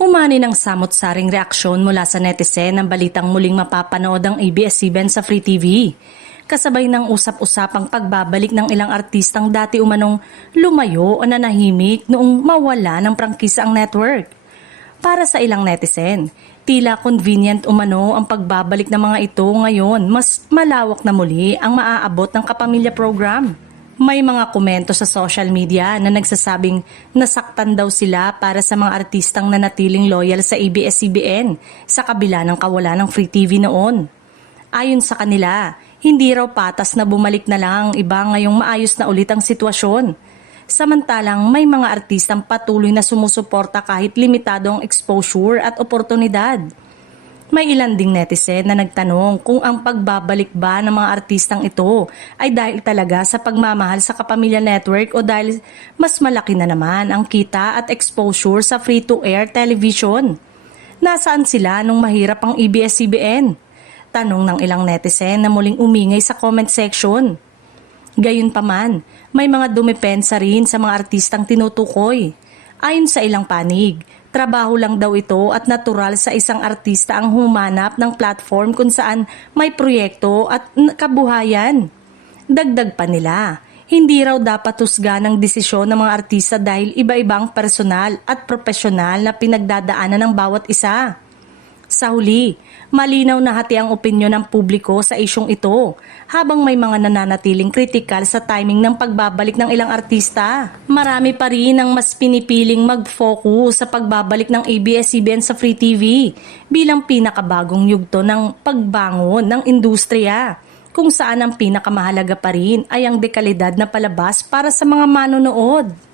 Umani ng samot-saring reaksyon mula sa netizen ang balitang muling mapapanood ang ABS-CBN sa Free TV. Kasabay ng usap-usapang pagbabalik ng ilang artistang dati umanong lumayo o nanahimik noong mawala ng prangkisa ang network. Para sa ilang netizen, tila convenient umano ang pagbabalik ng mga ito ngayon, mas malawak na muli ang maaabot ng Kapamilya Program. May mga komento sa social media na nagsasabing nasaktan daw sila para sa mga artistang nanatiling loyal sa ABS-CBN sa kabila ng kawalan ng Free TV noon. Ayon sa kanila, hindi raw patas na bumalik na lang ang iba ngayong maayos na ulit ang sitwasyon. Samantalang may mga artistang patuloy na sumusuporta kahit limitado ang exposure at oportunidad. May ilan ding netizen na nagtanong kung ang pagbabalik ba ng mga artistang ito ay dahil talaga sa pagmamahal sa Kapamilya Network o dahil mas malaki na naman ang kita at exposure sa free-to-air television. Nasaan sila nung mahirap ang ABS-CBN? Tanong ng ilang netizen na muling umingay sa comment section. Gayunpaman, may mga dumepensa rin sa mga artistang tinutukoy. Ayon sa ilang panig, trabaho lang daw ito at natural sa isang artista ang humanap ng platform kung saan may proyekto at kabuhayan. Dagdag pa nila, hindi raw dapat husgahan ng desisyon ng mga artista dahil iba-ibang personal at profesional na pinagdadaanan ng bawat isa. Sa huli, malinaw na hati ang opinyon ng publiko sa isyong ito, habang may mga nananatiling kritikal sa timing ng pagbabalik ng ilang artista. Marami pa rin ang mas pinipiling mag-focus sa pagbabalik ng ABS-CBN sa Free TV bilang pinakabagong yugto ng pagbangon ng industriya, kung saan ang pinakamahalaga pa rin ay ang dekalidad na palabas para sa mga manonood.